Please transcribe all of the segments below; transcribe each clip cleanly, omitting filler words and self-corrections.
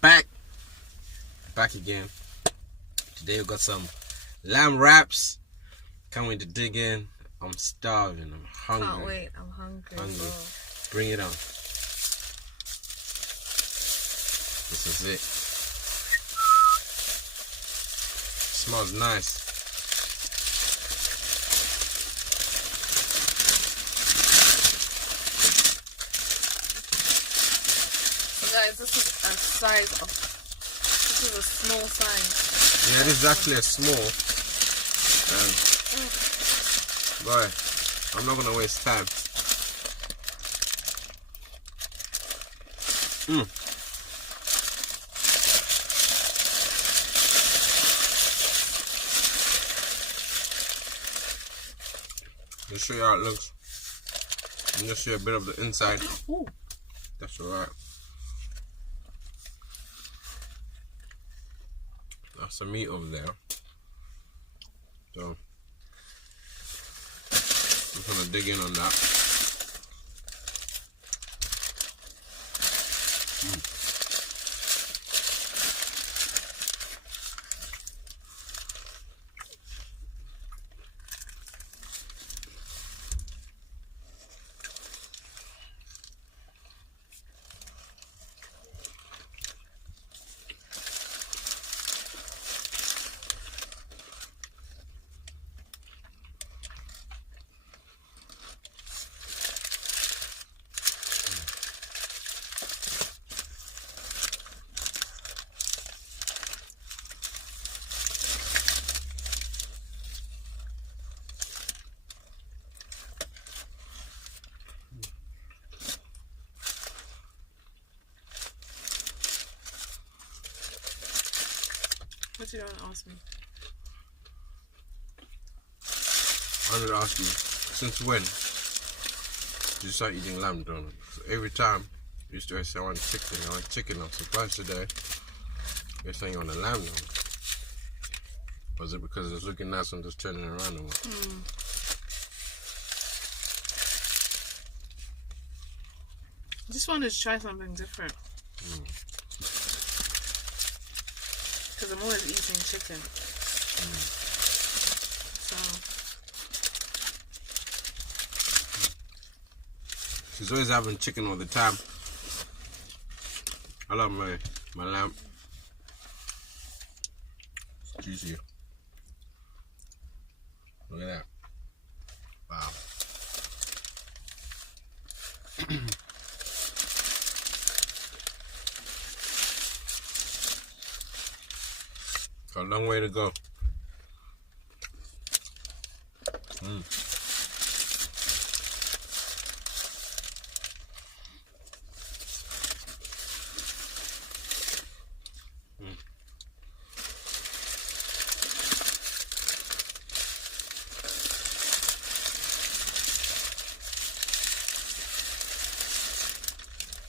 back again. Today we got some lamb wraps. Can't wait to dig in. I'm starving. I'm hungry. Can't wait. I'm hungry. Bring it on. This is it. Smells nice. So guys, this is a small size. Yeah, this is actually a small. Boy, I'm not gonna waste time. Let's show you how it looks. I'm gonna show you a bit of the inside. Ooh. That's alright. That's some meat over there. So I'm just gonna dig in on that. What do you want to ask me? I wanted to ask you, since when did you start eating lamb, Donald? So every time you used to say I want chicken, I'm surprised today you're saying you want a lamb now. Was it because it's looking nice and just turning around and what? I just wanted to try something different. Because I'm always eating chicken. So She's always having chicken all the time. I love my lamb. It's juicy. Look at that. Wow. Got a long way to go.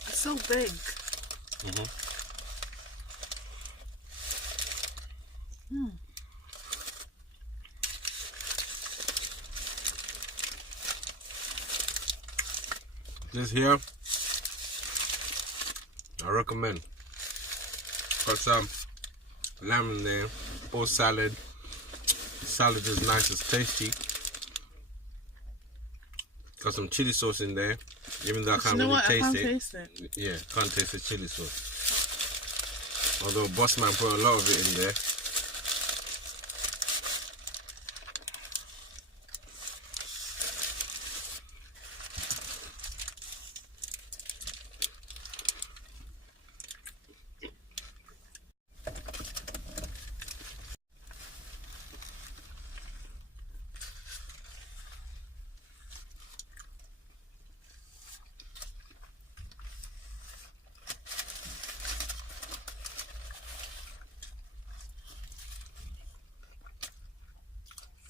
it's so big. This here, I recommend. Got some lamb in there, or salad. The salad is nice, it's tasty. Got some chili sauce in there, even though I can't really taste it. Yeah, can't taste the chili sauce. Although Bossman put a lot of it in there.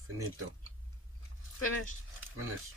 Finito. Finished. Finish.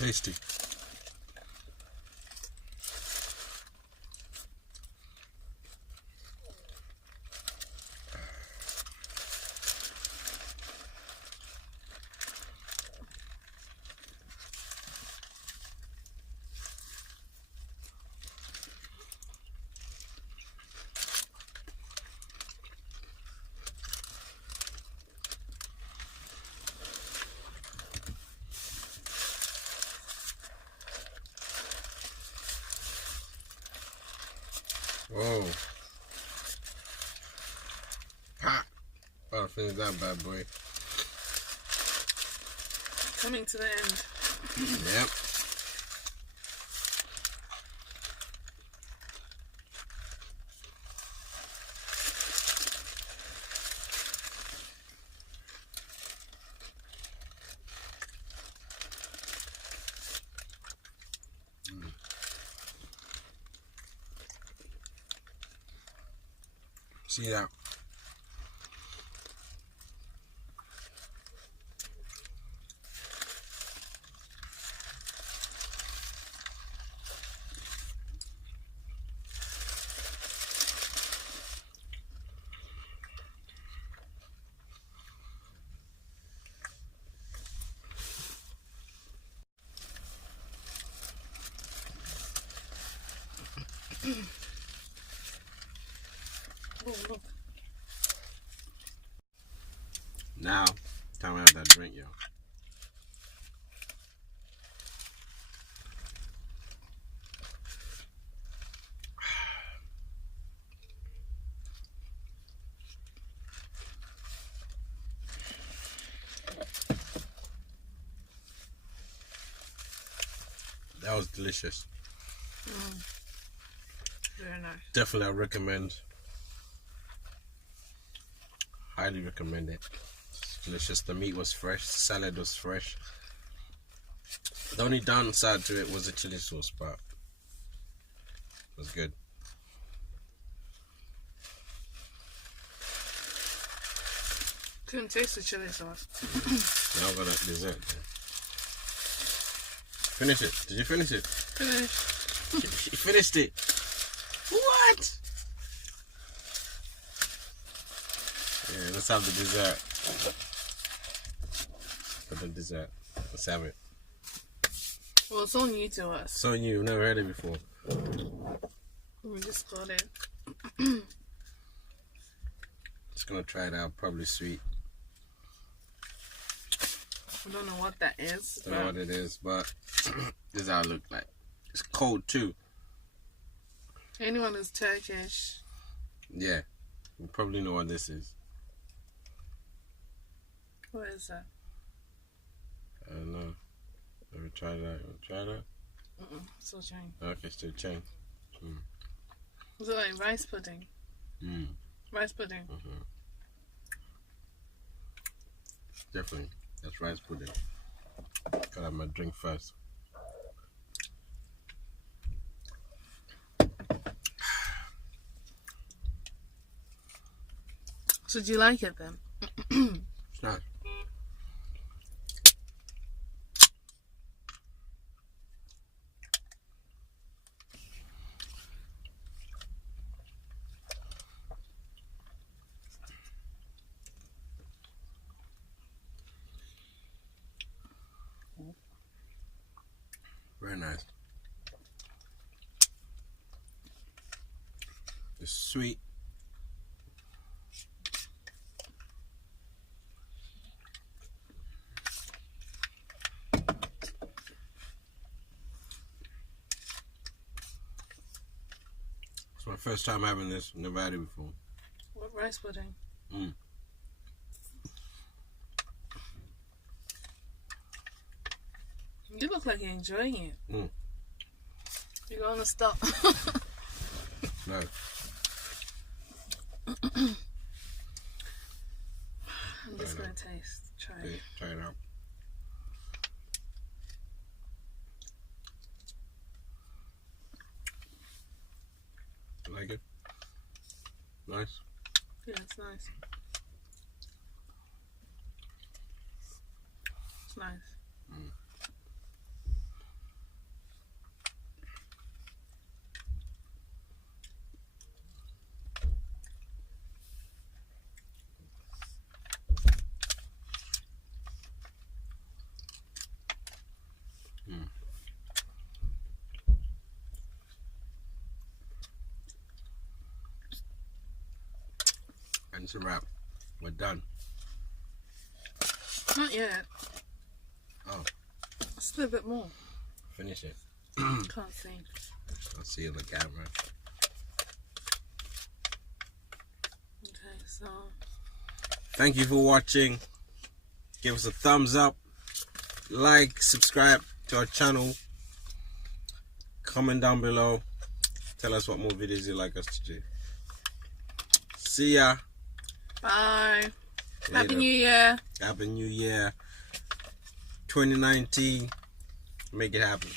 Tasty. Whoa. Ha! I'll finish that bad boy. Coming to the end. Yep. See that? Oh, look. Now, time to have that drink, yo. That was delicious. Very nice. Definitely, I recommend. Highly recommend it. It's delicious. The meat was fresh. The salad was fresh. The only downside to it was the chili sauce, but it was good. Couldn't taste the chili sauce. Now I've got a dessert. Finish it. Did you finish it? Finish. You finished it. What? Yeah, let's have the dessert. For the dessert. Let's have it. Well, it's all new to us. So new, you've never heard it before. We just got it. Just gonna try it out, probably sweet. I don't know what that is. Don't know what it is, but this is how it looks like. It's cold too. Anyone who's Turkish. Yeah, you probably know what this is. What is that? I don't know. Let me try that. You want to try that? Still trying. Okay, still change. Is it like rice pudding? Rice pudding. Definitely. That's rice pudding. Gotta have my drink first. So do you like it then? It's nice. Very nice. It's sweet. It's my first time having this. Never had it before. What rice pudding? You look like you're enjoying it. You're gonna stop. No. I'm just gonna taste. Try it. Okay, try it out. You like it? Nice. Yeah, it's nice. It's nice. And it's a wrap. We're done. Not yet. Oh. Still a bit more. Finish it. Can't see. I'll see you on the camera. Okay, so. Thank you for watching. Give us a thumbs up. Like, subscribe to our channel. Comment down below. Tell us what more videos you'd like us to do. See ya. Bye. Later. Happy New Year. Happy New Year. 2019. Make it happen.